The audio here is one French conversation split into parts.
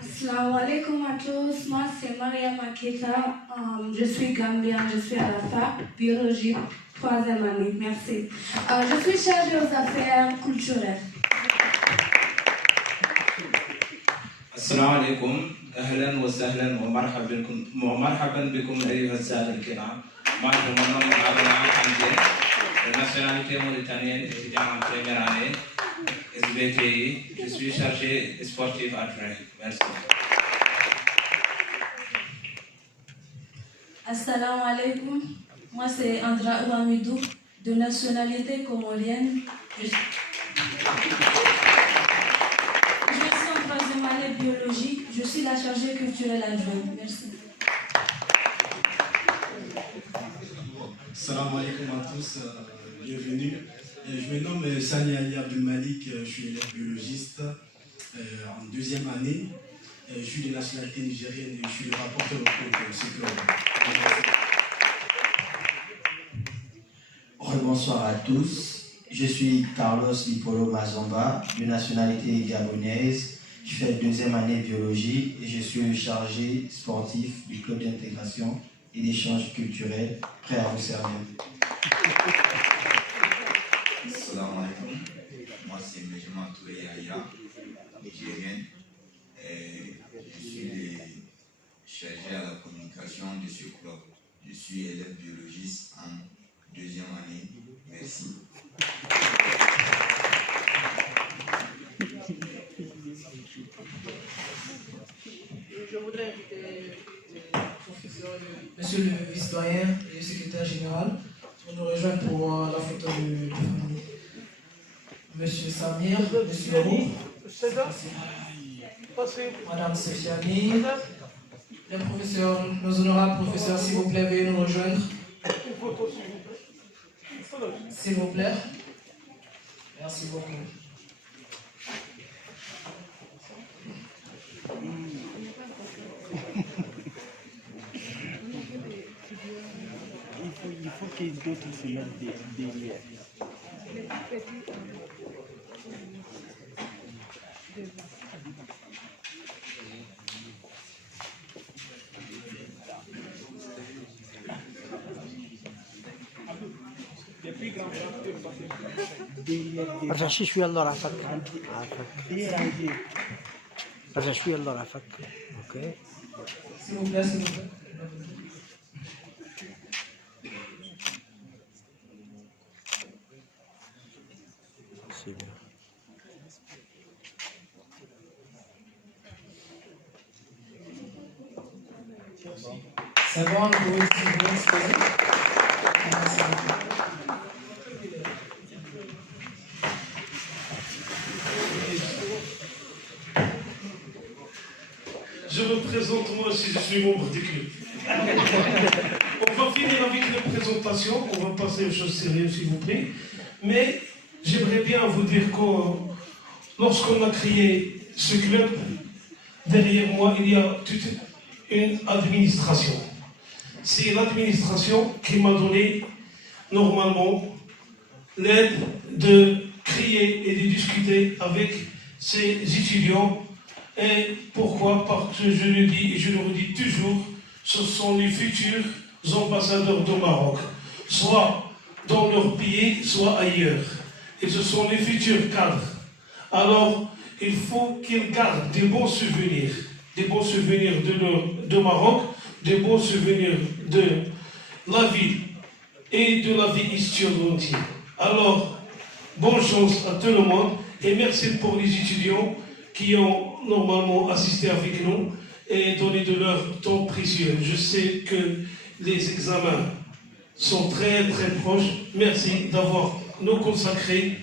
Assalamu alaikum à tous, moi c'est Maria Maketa, je suis gambienne, je suis à la fac, biologie, 3e année, merci. Je suis chargée aux affaires culturelles. السلام عليكم اهلا وسهلا ومرحبا بكم ايها الساده الكرام. معكم منام عبد حمدي nationalité mauritanienne étudiant en première année SBTI. Je suis chargé sportif à Train. Merci. Assalamu alaikum. Moi c'est Andra Ouamidou de nationalité comorienne. Je suis en 3e année biologie. Je suis la chargée culturelle adjointe. Merci. Salam alaikum à tous, bienvenue. Je me nomme Sani Ali Abdelmalik, je suis élève biologiste en 2e année. Je suis de nationalité nigérienne et je suis le rapporteur au ce club. Bonsoir à tous, je suis Carlos Lipolo Mazomba, de nationalité gabonaise. Je fais 2e année biologie et je suis le chargé sportif du club d'intégration et d'échange culturel, prêt à vous servir. Assalamu alaikum. Moi c'est Mejima Touré Yahya, nigérienne. Je suis chargé à la communication de ce club. Je suis élève biologiste en 2e année. Merci. Je voudrais inviter Monsieur le vice-doyen et le secrétaire général pour nous rejoindre pour la photo de famille. Monsieur Samir, Monsieur Roux, Madame Sofiani, les professeurs, nos honorables professeurs, s'il vous plaît, veuillez nous rejoindre. S'il vous plaît. Merci beaucoup. Il faut que d'autres se mettent derrière. ارجع شوي يلا رافك ارجع شوي يلا رافك. اوكي S'il vous plaît, s'il vous plaît. C'est bien. C'est bon, vous pouvez vous exposer. Merci beaucoup. Je me présente moi aussi, je suis membre du club. On va finir avec les présentations, on va passer aux choses sérieuses s'il vous plaît. Mais j'aimerais bien vous dire que lorsqu'on a créé ce club, derrière moi il y a toute une administration. C'est l'administration qui m'a donné normalement l'aide de créer et de discuter avec ces étudiants. Et pourquoi? Parce que je le dis et je le redis toujours, ce sont les futurs ambassadeurs du Maroc, soit dans leur pays, soit ailleurs. Et ce sont les futurs cadres. Alors, il faut qu'ils gardent des bons souvenirs de Maroc, des bons souvenirs de la vie et de la vie estudiantine. Alors, bonne chance à tout le monde et merci pour les étudiants qui ont normalement assisté avec nous et donné de leur temps précieux. Je sais que les examens sont très très proches. Merci d'avoir nous consacré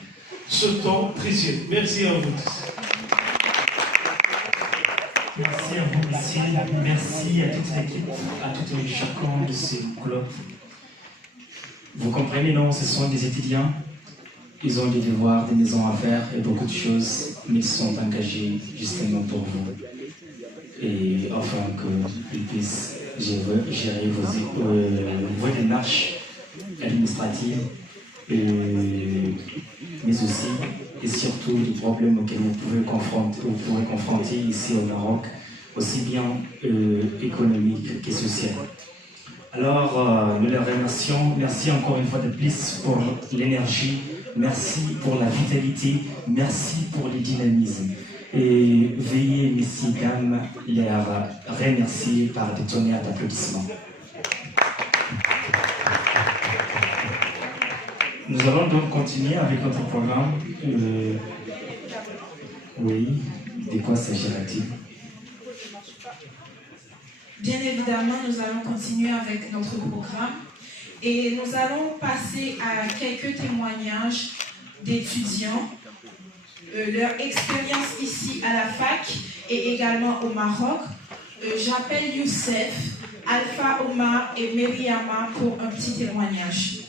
ce temps précieux. Merci à vous tous. Merci à vous aussi, merci à toute l'équipe, à tout et chacun de ces clubs. Vous comprenez, non, ce sont des étudiants, ils ont des devoirs, des maisons à faire et beaucoup de choses, mais ils sont engagés justement pour vous. Et afin qu'ils puissent gérer vos démarches administratives, mais aussi et surtout des problèmes auxquels vous pourrez confronter ici au Maroc, aussi bien économiques que sociaux. Alors, nous les remercions. Merci encore une fois de plus pour l'énergie. Merci pour la vitalité. Merci pour le dynamisme. Et veuillez, messieurs, dames, les remercier par des tonnerres d'applaudissements. Nous allons donc continuer avec notre programme. Oui, de quoi s'agira-t-il? Bien évidemment, nous allons continuer avec notre programme et nous allons passer à quelques témoignages d'étudiants, leur expérience ici à la fac et également au Maroc. J'appelle Youssef, Alpha Omar et Myriama pour un petit témoignage.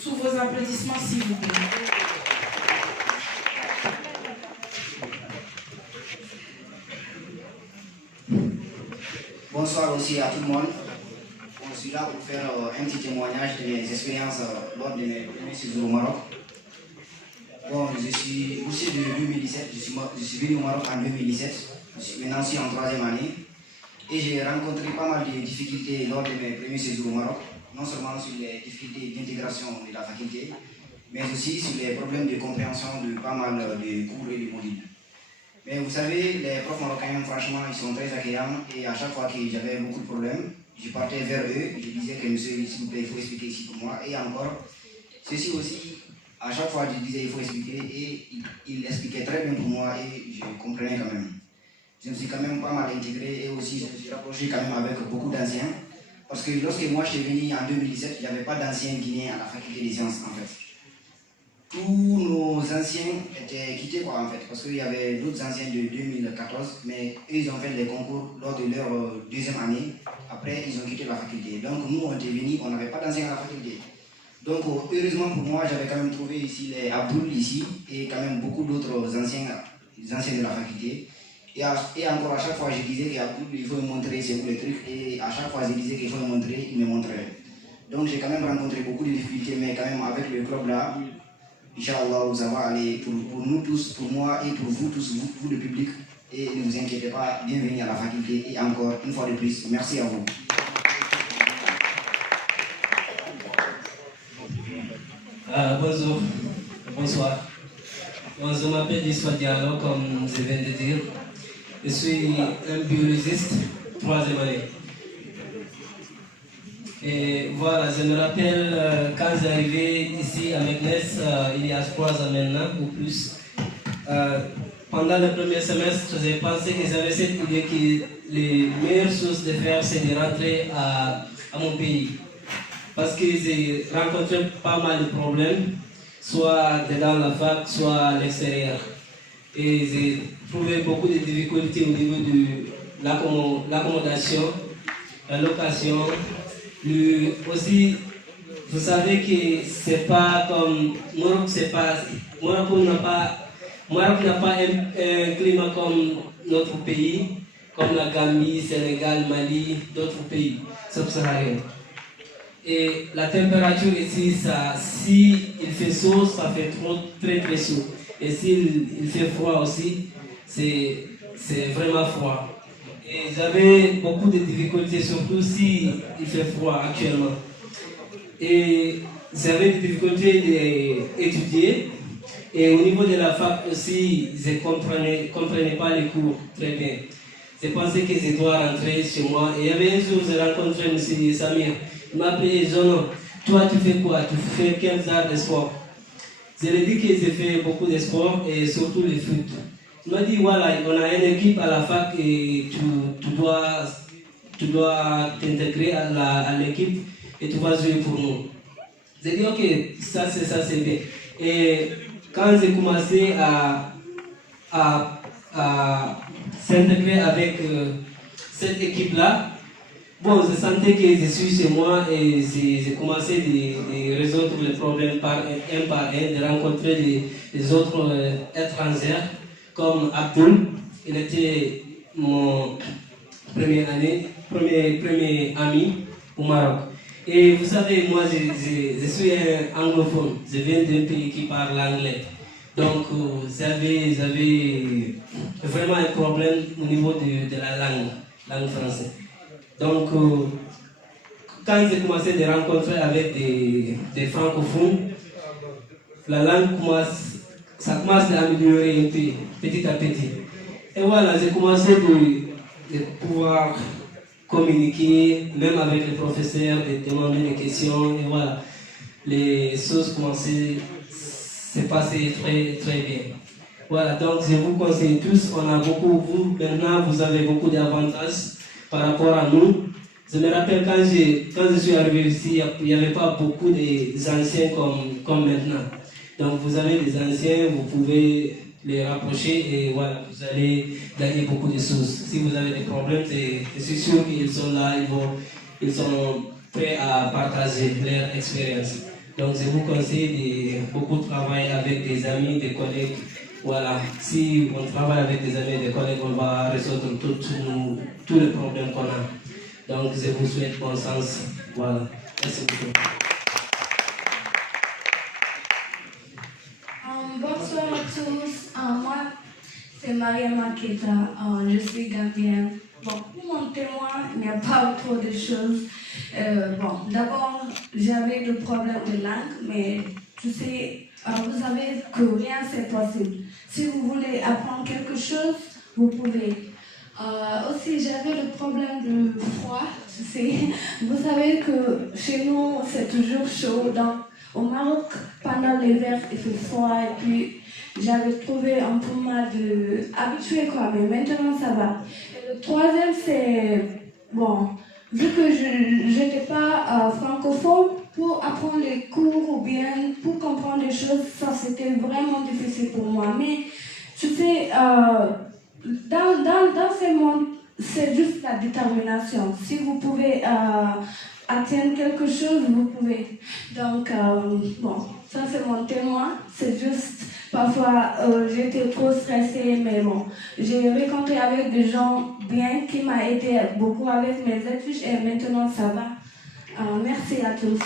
Sous vos applaudissements, s'il vous plaît. Bonsoir aussi à tout le monde. Je suis là pour faire un petit témoignage de mes expériences lors de mes premiers séjours au Maroc. Bon, je suis boursier de 2017, je suis venu au Maroc en 2017, maintenant je suis en 3e année. Et j'ai rencontré pas mal de difficultés lors de mes premiers séjours au Maroc, non seulement sur les difficultés d'intégration de la faculté, mais aussi sur les problèmes de compréhension de pas mal de cours et de modules. Mais vous savez, les profs marocains, franchement, ils sont très accueillants et à chaque fois que j'avais beaucoup de problèmes, je partais vers eux, je disais que monsieur, s'il vous plaît, il faut expliquer ici pour moi. Et encore, ceci aussi, à chaque fois je disais il faut expliquer et il expliquait très bien pour moi et je comprenais quand même. Je me suis quand même pas mal intégré et aussi je me suis rapproché quand même avec beaucoup d'anciens. Parce que lorsque moi je suis venu en 2017, il n'y avait pas d'anciens guinéens à la faculté des sciences en fait. Tous nos anciens étaient quittés quoi en fait, parce qu'il y avait d'autres anciens de 2014, mais eux ils ont fait les concours lors de leur 2e année, après ils ont quitté la faculté. Donc nous on était venus, on n'avait pas d'anciens à la faculté. Donc heureusement pour moi j'avais quand même trouvé ici les Abdoul ici, et quand même beaucoup d'autres anciens de la faculté. Et encore à chaque fois je disais qu'Abdoul il faut me montrer c'est où le truc, et à chaque fois je disais qu'il faut me montrer, il me montrait. Donc j'ai quand même rencontré beaucoup de difficultés, mais quand même avec le club là, Inch'Allah, ça va aller pour nous tous, pour moi et pour vous tous, vous le public. Et ne vous inquiétez pas, bienvenue à la faculté. Et encore une fois de plus, merci à vous. Bonjour, bonsoir. Moi, je m'appelle Issoua Diallo, comme je viens de dire. Je suis un biologiste, 3e année. Et voilà, je me rappelle quand j'arrivais ici à Meknes, il y a 3 ans maintenant ou plus. Pendant le premier semestre, j'ai pensé que j'avais cette idée que les meilleures choses de faire, c'est de rentrer à mon pays. Parce que j'ai rencontré pas mal de problèmes, soit dans la fac, soit à l'extérieur. Et j'ai trouvé beaucoup de difficultés au niveau de l'accommodation, la location. Aussi, vous savez que c'est pas comme Maroc n'a pas un climat comme notre pays, comme la Gambie, Sénégal, Mali, d'autres pays subsahariens. Et la température ici, si il fait chaud, ça fait très très chaud. Et s'il fait froid aussi, c'est vraiment froid. Et j'avais beaucoup de difficultés, surtout si il fait froid actuellement. Et j'avais des difficultés d'étudier. Et au niveau de la fac aussi, je ne comprenais pas les cours très bien. Je pensais que je dois rentrer chez moi. Et il y avait un jour, j'ai rencontré M. Samir. Il m'a appelé, Jono, toi tu fais quoi? Tu fais quel genre de sport? Je lui ai dit que j'ai fait beaucoup de sport et surtout le foot. Il m'a dit, voilà, on a une équipe à la fac et tu dois t'intégrer à l'équipe et tu vas jouer pour nous. J'ai dit, ok, ça c'est bien. Et quand j'ai commencé à s'intégrer avec cette équipe-là, bon, je sentais que je suis chez moi et j'ai commencé de résoudre les problèmes par un, de rencontrer les autres étrangers comme Abdoul. Il était mon premier ami au Maroc. Et vous savez, moi je suis un anglophone, je viens d'un pays qui parle anglais. Donc, vous avez vraiment un problème au niveau de la langue française. Donc, quand j'ai commencé à rencontrer avec des francophones, la langue commence à améliorer un peu, petit à petit. Et voilà, j'ai commencé de pouvoir communiquer, même avec les professeurs, de demander des questions. Et voilà, les choses commençaient à se passer très, très bien. Voilà, donc je vous conseille tous, on a beaucoup, vous, maintenant, vous avez beaucoup d'avantages par rapport à nous. Je me rappelle quand je suis arrivé ici, il n'y avait pas beaucoup d'anciens comme maintenant. Donc vous avez des anciens, vous pouvez les rapprocher et voilà, vous allez gagner beaucoup de choses. Si vous avez des problèmes, je suis sûr qu'ils sont là, ils sont prêts à partager leur expérience. Donc je vous conseille de beaucoup travailler avec des amis, des collègues. Voilà, si on travaille avec des amis et des collègues, on va résoudre tous les problèmes qu'on a. Donc je vous souhaite bon sens. Voilà, merci beaucoup. Bonsoir à tous. Moi, c'est Maria Maketa. Je suis gambienne. Bon, pour mon témoin, il n'y a pas trop de choses. D'abord, j'avais le problème de langue, mais tu sais, vous savez que rien c'est possible. Si vous voulez apprendre quelque chose, vous pouvez. Aussi, j'avais le problème de froid, tu sais. Vous savez que chez nous, c'est toujours chaud. Donc, au Maroc, pendant l'hiver, il fait froid et puis j'avais trouvé un peu mal de habitué quoi, mais maintenant ça va. Et le troisième, c'est bon, vu que je n'étais pas francophone, pour apprendre les cours ou bien pour comprendre les choses, ça c'était vraiment difficile pour moi. Mais tu sais, dans ce monde, c'est juste la détermination. Si vous pouvez atteindre quelque chose, vous pouvez. Donc, ça c'est mon témoin. C'est juste, parfois, j'étais trop stressée, mais bon, j'ai rencontré avec des gens bien qui m'ont aidé beaucoup avec mes études et maintenant ça va. Merci à tous.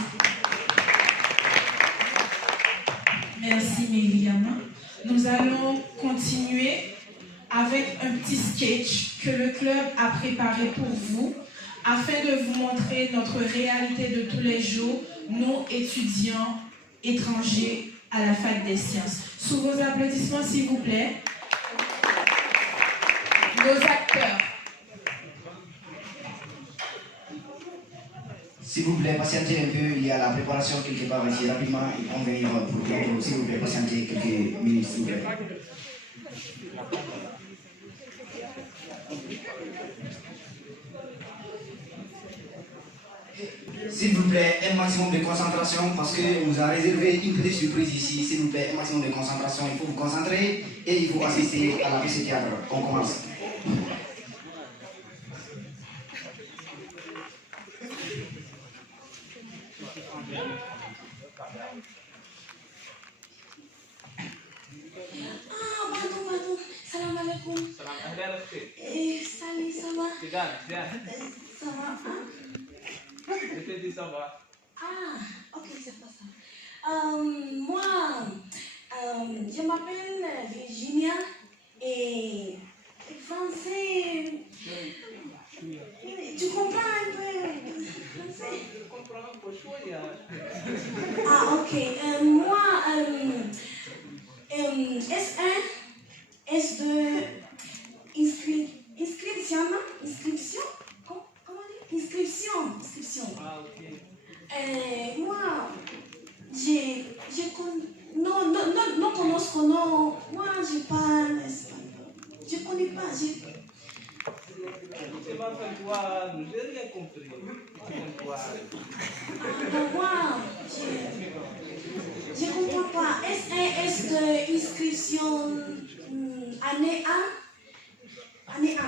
Merci Myriam. Nous allons continuer avec un petit sketch que le club a préparé pour vous afin de vous montrer notre réalité de tous les jours, nous étudiants étrangers à la fac des sciences. Sous vos applaudissements s'il vous plaît, nos acteurs. S'il vous plaît, patientez un peu, il y a la préparation quelque part ici rapidement, ils vont venir pour bientôt. S'il vous plaît, patientez quelques minutes, s'il vous plaît. S'il vous plaît, un maximum de concentration parce qu'on vous a réservé une petite surprise ici. S'il vous plaît, un maximum de concentration. Il faut vous concentrer et il faut assister à la pièce de théâtre. On commence. Pardon. Salam alaikum. Salut, ça va? Ça va, hein? Je te dis ça va. Ah, ok, c'est pas ça. Moi, je m'appelle Virginia et français. Tu comprends un peu français? Je comprends un peu choya. Ah, ok. Moi, S1, S2, inscription. Comment dire? Inscription. Ah, ok. Moi, non conosco, non. Moi, je parle espagnol. Je connais pas. Tu vas faire quoi? Je n'ai rien compris. Moi, je comprends pas. S1, S2, inscription, année 1. Année 1.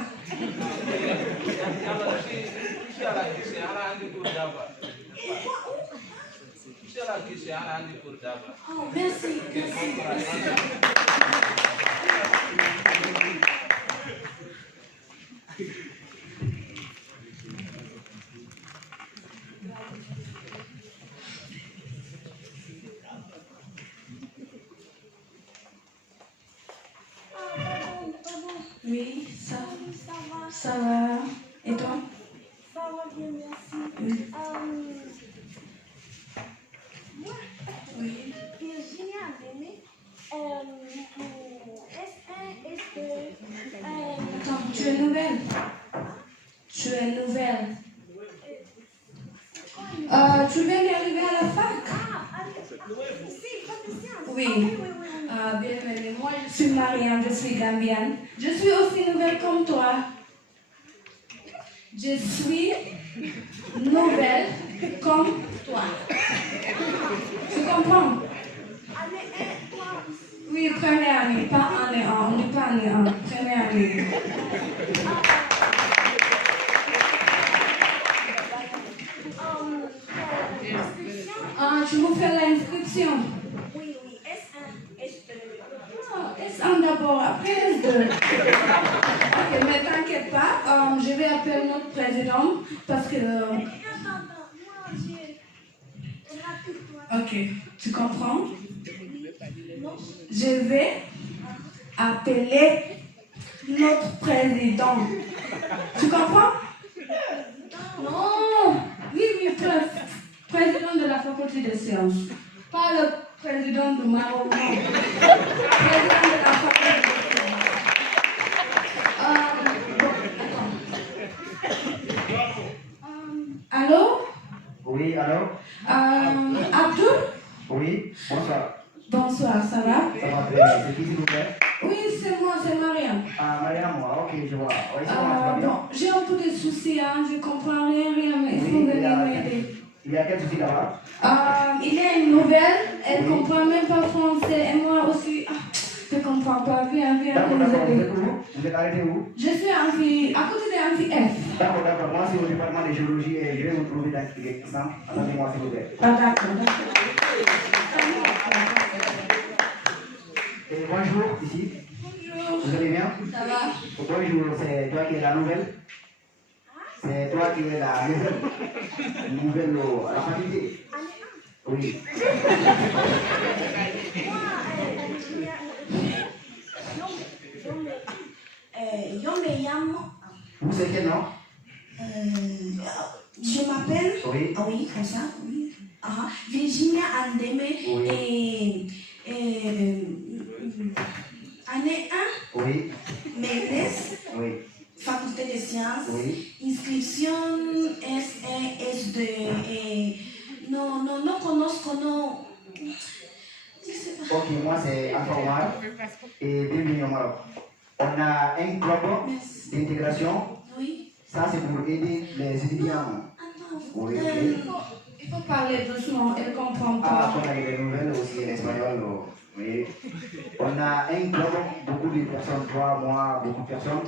Oh, merci. Ça va. Et toi? Ça va bien, merci. Oui. Moi, Oui. Virginie Andeme, S1, S2. Attends, tu es nouvelle? Tu es nouvelle. Tu viens d'arriver à la fac? Oui. Bienvenue. Moi, je suis Marianne, je suis gambienne. Je suis aussi nouvelle comme toi. Je suis nouvelle comme toi. Tu comprends? Oui, première année, pas année 1. On n'est pas année 1, première année. Tu veux faire l'inscription? Oui, S1, S2. S1 d'abord, après S2. Ok, mais t'inquiète pas, je vais appeler notre président parce que... Ok, tu comprends? Je vais appeler notre président. Tu comprends? Non! Oui, président de la faculté des sciences. Pas le président du Maroc, non. Président de la faculté des sciences. Allô? Oui, allô? Abdul? Oui, bonsoir. Bonsoir, ça va? Ça va très bien. C'est qui, s'il vous plaît? Oui, c'est moi, c'est Mariam. Ah, Mariam, moi, ok, je vois. Oui, ça va bien. Bon, j'ai un peu de soucis, hein, je comprends rien, mais il faut venir m'aider. Il y a quel souci là-bas? Il y a une nouvelle, elle ne comprend même pas français, et moi aussi, je ne comprends pas. Viens nous aider. Vous êtes arrêté où? Je suis à côté de Amphi F. D'accord, moi c'est au département de géologie et je vais vous trouver dans quelques instants. Attendez-moi s'il vous plaît. D'accord. Et bonjour, ici. Bonjour. Vous allez bien? Ça va? Bonjour, c'est toi qui es la nouvelle? C'est toi qui es la nouvelle à la faculté? Oui. Yo me llamo. Vous c'est quel nom? Je m'appelle. Oui. Ah oui, comme ça, oui. Virginia Andeme. Année 1. Oui. Maîtresse. Oui. Faculté des sciences. Oui. Inscription S1, S2. No conozco, no. Ok, moi c'est Alpha Omar et bienvenue au Maroc. On a un club d'intégration. Oui. Ça c'est pour aider les étudiants. Oui, Il faut parler doucement, elle ne comprend pas. Ah, on a les nouvelles aussi, l'espagnol. Oui. On a un club, beaucoup de personnes, toi, moi, beaucoup de personnes.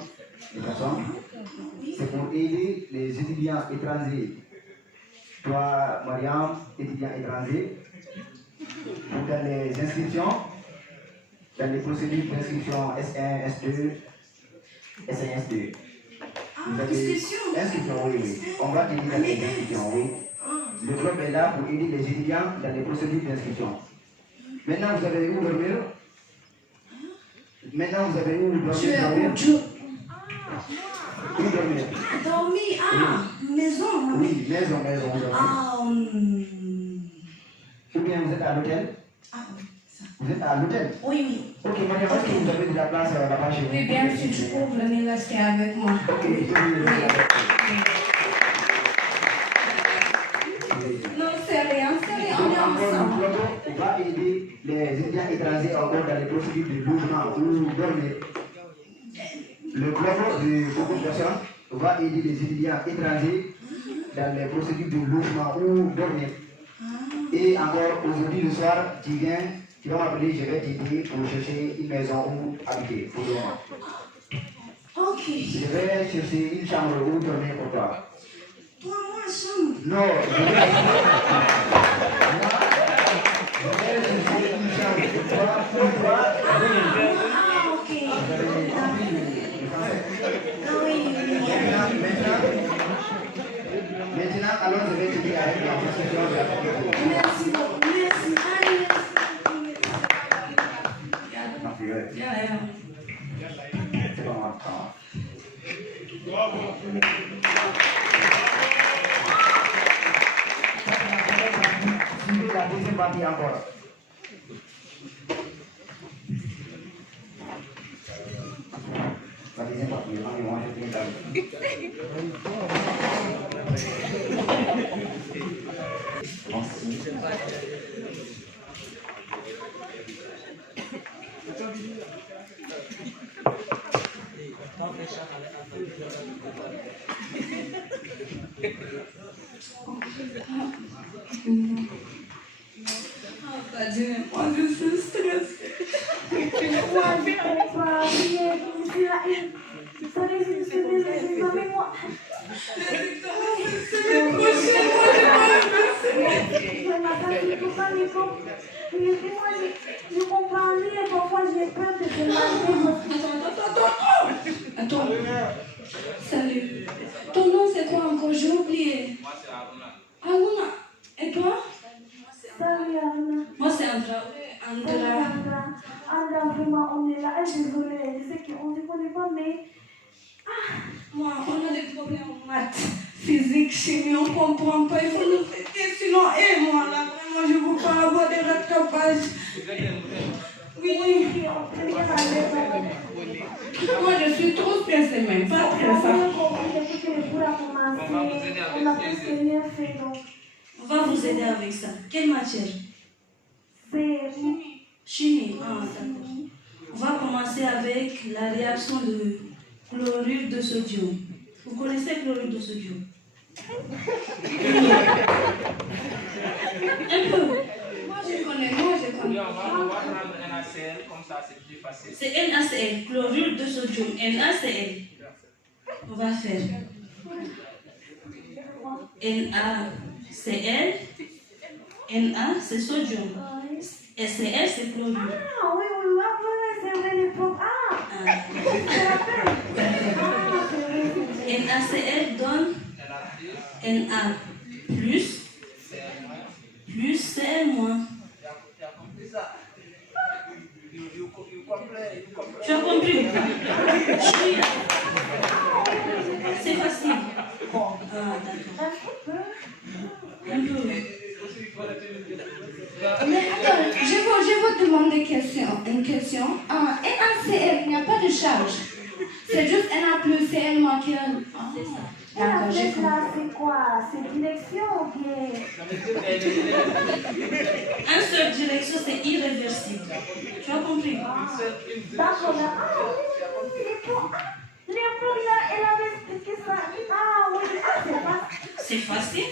C'est pour aider les étudiants étrangers. Toi, Mariam, étudiant étranger. Dans les inscriptions, dans les procédures d'inscription S1, S2, S1, S2. Inscription? Inscription, oui. On va aider dans les inscriptions, oui. Le club est là pour aider les étudiants dans les procédures d'inscription. Maintenant, vous avez où dormir? Maintenant, vous avez où dormir? Où dormir? Dormir, maison. Oui, maison. Ou bien vous êtes à l'hôtel? Vous êtes à l'hôtel? Oui. Ok, madame, est-ce que vous avez de la place là-bas chez vous? Oui, bien sûr, tu peux venir rester avec moi. Ok, je peux venir rester avec Non, c'est rien, on est ensemble. On va aider les étudiants étrangers encore dans les procédures de logement ou dormir. Le club de beaucoup de personnes va aider les étudiants étrangers dans les procédures de logement ou dormir. Et encore aujourd'hui le soir, tu vas m'appeler, je vais t'aider pour chercher une maison où habiter pour le moment. Ok. Je vais chercher une chambre où dormir pour toi. Toi, moi, chambre. Non, je vais chercher une chambre pour toi. Ok. Oui. Maintenant, alors je vais te dire avec la discussion de la faculté. Merci beaucoup. Merci. C'est pas mal. Suivez la deuxième partie encore. La deuxième partie, moi je finis Moi, je suis stressée. Moi, je comprends rien. Ça les mais moi. C'est prochaine, moi, je je comprends rien. Parfois, j'ai peur de demander. Attends. Salut. Ton nom, c'est quoi encore? J'ai oublié. Moi, c'est Aruna. Aruna. Et toi? Salut, Aruna. Moi, c'est Andra. Andra, vraiment, on est là. Désolée, je sais qu'on ne se connaît pas, mais... Moi, on a des problèmes en maths, physique, chimie, on ne comprend pas. Il faut nous aider, sinon, moi, là, vraiment, je ne veux pas avoir des rattrapages. Oui, moi, je suis trop stressée, même pas stressée. On va vous aider avec ça. Quelle matière? Chimie. Ah, d'accord. On va commencer avec la réaction de chlorure de sodium. Vous connaissez le chlorure de sodium? Un peu. Moi, je connais. On va prendre NaCl, comme ça c'est plus facile. C'est NaCl, chlorure de sodium. NaCl. On va faire NaCl. Na, c'est sodium. Et Cl, c'est chlorure. Ah, oui, c'est vrai, les profs. NaCl donne Na plus Cl moins. Tu as compris? C'est facile. Ah, d'accord. Un peu. Mais attends, je vais demander une question. NaCl, il n'y a pas de charge. C'est juste Na plus Cl moins Cl. D'accord, j'ai compris. C'est quoi? C'est direction ou bien? Un seul direction, c'est irréversible. Tu as compris? D'accord, les profs là, elle avait expliqué ça. Ah oui, c'est facile.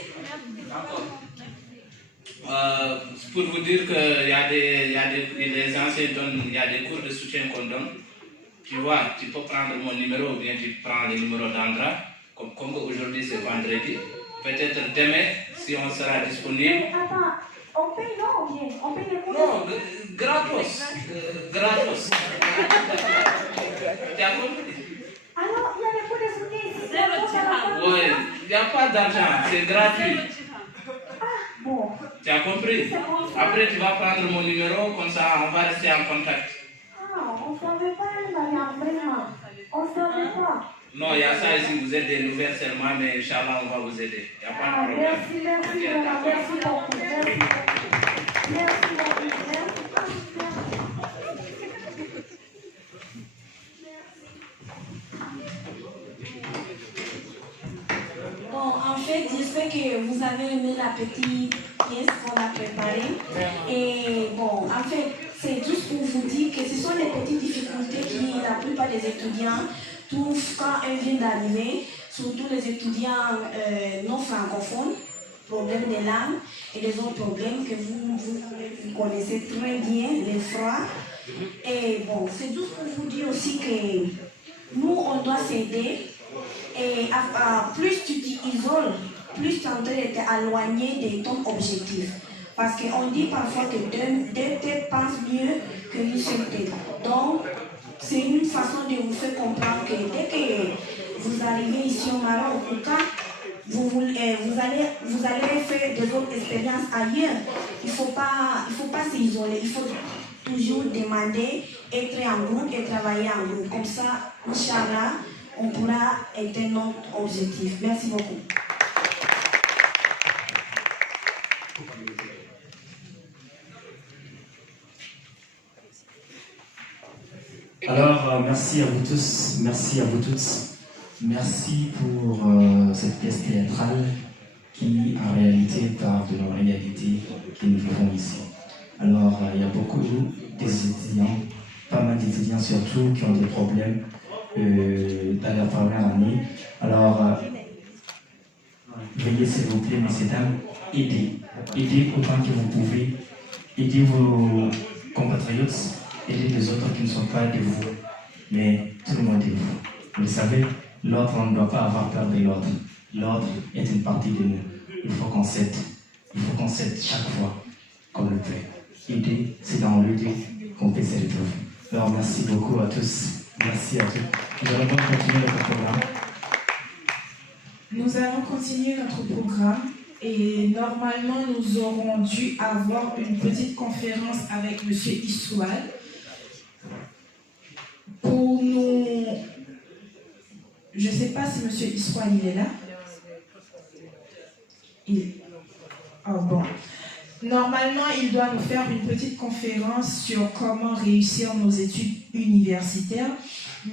Pour vous dire qu'il y a des anciens donnent, il y a des cours de soutien qu'on donne. Tu vois, tu peux prendre mon numéro ou bien tu prends le numéro d'Andra. Comme aujourd'hui c'est vendredi. Peut-être demain, si on sera disponible. Mais attends, on paye non ou bien? On paye les cours? Non, gratos. Gratos. Tu as compris? Alors, il y a des cours de soutien ici. Oui, il n'y a pas d'argent, c'est gratuit. Bon. Tu as compris? Après, tu vas prendre mon numéro, comme ça, on va rester en contact. Ah, on ne savait pas, Mariam, vraiment. On ne savait pas. Non, il y a ça ici, vous êtes des nouvelles seulement, mais Inch'Allah, on va vous aider. Il n'y a pas de problème. Merci, merci beaucoup. Merci beaucoup. Bon, en fait, j'espère que vous avez aimé la petite pièce qu'on a préparée. Et bon, en fait, c'est juste pour vous dire que ce sont les petites difficultés que la plupart des étudiants trouvent quand ils viennent d'arriver, surtout les étudiants non francophones, problèmes de langue et les autres problèmes que vous connaissez très bien, les froids. Et bon, c'est juste pour vous dire aussi que nous, on doit s'aider. Et plus tu t'isoles, plus tu es en train de t'éloigner de ton objectif. Parce qu'on dit parfois que deux têtes pensent mieux qu'une seule tête. Donc, c'est une façon de vous faire comprendre que dès que vous arrivez ici au Maroc, ou quand vous allez faire des autres expériences ailleurs, il ne faut pas s'isoler. Il faut toujours demander, être en groupe et travailler en groupe. Comme ça, Inch'Allah, on pourra atteindre notre objectif. Merci beaucoup. Alors, merci à vous tous, merci à vous toutes. Merci pour cette pièce théâtrale qui, en réalité, parle de nos réalités que nous vivons ici. Alors, il y a beaucoup d'étudiants, pas mal d'étudiants surtout, qui ont des problèmes dans leur première année. Alors, veuillez s'il vous plaît, messieurs, dames, aidez. Aidez autant que vous pouvez. Aidez vos compatriotes, aidez les autres qui ne sont pas de vous, mais tout le monde est de vous. Vous savez, l'autre, on ne doit pas avoir peur de l'autre. L'autre est une partie de nous. Il faut qu'on s'aide. Il faut qu'on s'aide chaque fois qu'on le peut. Aider, c'est dans l'aider qu'on peut se retrouver. Alors, merci beaucoup à tous. Merci à tous. Nous allons continuer notre programme. Nous allons continuer notre programme et normalement nous aurons dû avoir une petite conférence avec M. Issoual pour nous... Je ne sais pas si M. Issoual il est là. Oh bon. Normalement, il doit nous faire une petite conférence sur comment réussir nos études universitaires.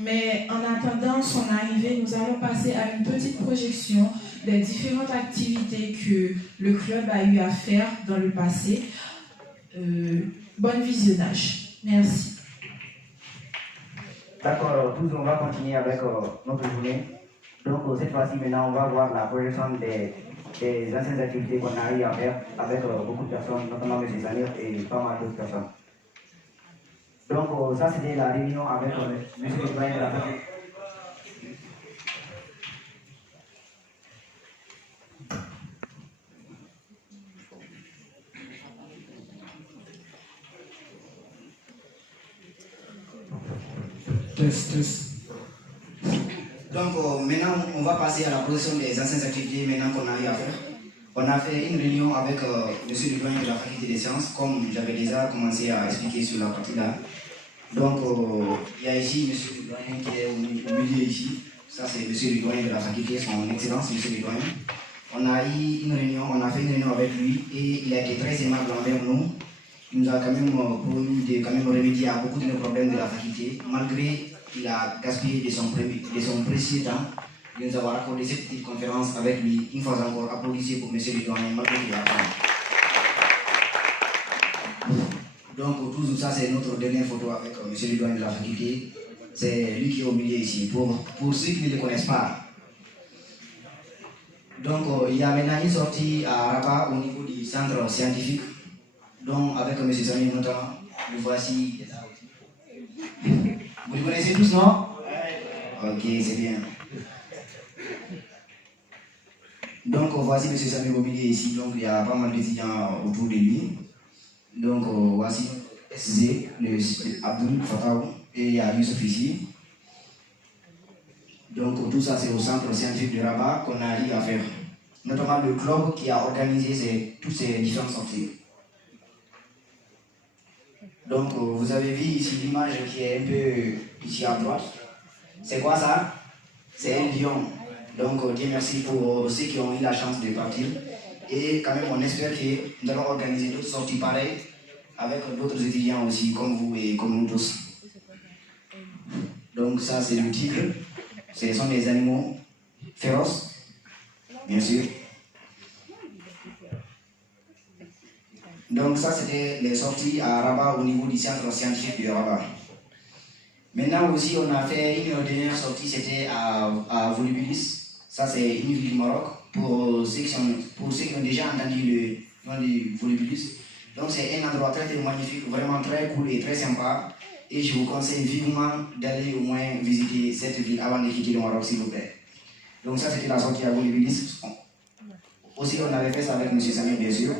Mais en attendant son arrivée, nous allons passer à une petite projection des différentes activités que le club a eu à faire dans le passé. Bon visionnage. Merci. D'accord, tous on va continuer avec notre journée. Donc cette fois-ci, maintenant, on va voir la projection des anciennes activités qu'on a eu à faire avec beaucoup de personnes, notamment M. Samir et pas mal d'autres personnes. Donc ça, c'était la réunion avec M. le doyen de la faculté. Donc maintenant, on va passer à la projection des anciennes activités maintenant qu'on a eu à faire. On a fait une réunion avec M. le doyen de la faculté des sciences, comme j'avais déjà commencé à expliquer sur la partie là. Donc il y a ici M. le doyen qui est au milieu ici. Ça c'est M. le doyen de la faculté, son excellence M. le doyen. On a eu une réunion, on a fait une réunion avec lui et il a été très aimable envers nous. Il nous a quand même promis de remédier à beaucoup de nos problèmes de la faculté, malgré qu'il a gaspillé de son précieux temps de nous avoir accordé cette petite conférence avec lui. Une fois encore, applaudissez pour M. le doyen, malgré qu'il a fait. Donc, tout ça, c'est notre dernière photo avec M. le doyen de la faculté. C'est lui qui est au milieu ici, pour ceux qui ne le connaissent pas. Donc, il y a maintenant une sortie à Rabat au niveau du centre scientifique. Donc, avec M. Samir notamment, le voici. Vous le connaissez tous, non? Ok, c'est bien. Donc, voici M. Samir au milieu ici. Donc, il y a pas mal d'étudiants autour de lui. Donc, voici SZ, le Abdul Fataou, et il y a Youssef ici. Donc, tout ça, c'est au centre scientifique de Rabat qu'on a eu à faire. Notamment le club qui a organisé toutes ces différentes sorties. Donc, vous avez vu ici l'image qui est un peu ici à droite. C'est quoi ça? C'est un lion. Donc, Dieu merci pour ceux qui ont eu la chance de partir. Et quand même, on espère que nous allons organiser d'autres sorties pareilles avec d'autres étudiants aussi, comme vous et comme nous tous. Donc, ça, c'est le tigre. Ce sont des animaux féroces, bien sûr. Donc ça, c'était les sorties à Rabat au niveau du centre scientifique de Rabat. Maintenant aussi, on a fait une dernière sortie, c'était à Volubilis. Ça, c'est une ville du Maroc, pour ceux qui ont déjà entendu le nom de Volubilis. Donc c'est un endroit très, très magnifique, vraiment très cool et très sympa. Et je vous conseille vivement d'aller au moins visiter cette ville avant de quitter le Maroc, s'il vous plaît. Donc ça, c'était la sortie à Volubilis. Aussi, on avait fait ça avec M. Samir, bien sûr.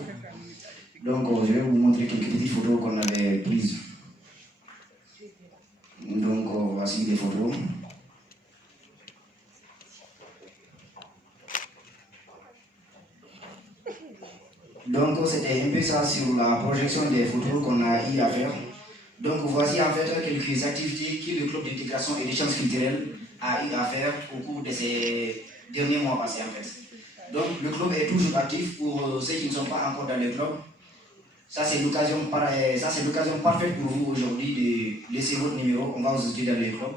Donc, je vais vous montrer quelques petites photos qu'on avait prises. Donc, voici des photos. Donc, c'était un peu ça sur la projection des photos qu'on a eu à faire. Donc, voici en fait quelques activités que le club d'intégration et d'échange culturel a eu à faire au cours de ces derniers mois passés en fait. Donc le club est toujours actif pour ceux qui ne sont pas encore dans le club. Ça c'est l'occasion parfaite pour vous aujourd'hui de laisser votre numéro, on va vous aider dans le club.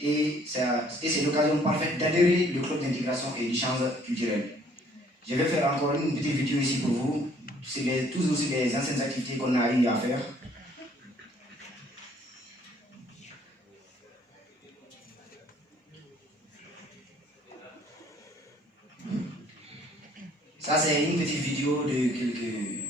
Et c'est l'occasion parfaite d'adhérer au club d'intégration et d'échange culturel. Je vais faire encore une petite vidéo ici pour vous. C'est tous aussi les anciennes activités qu'on a eu à faire. Ça c'est une petite vidéo de quelques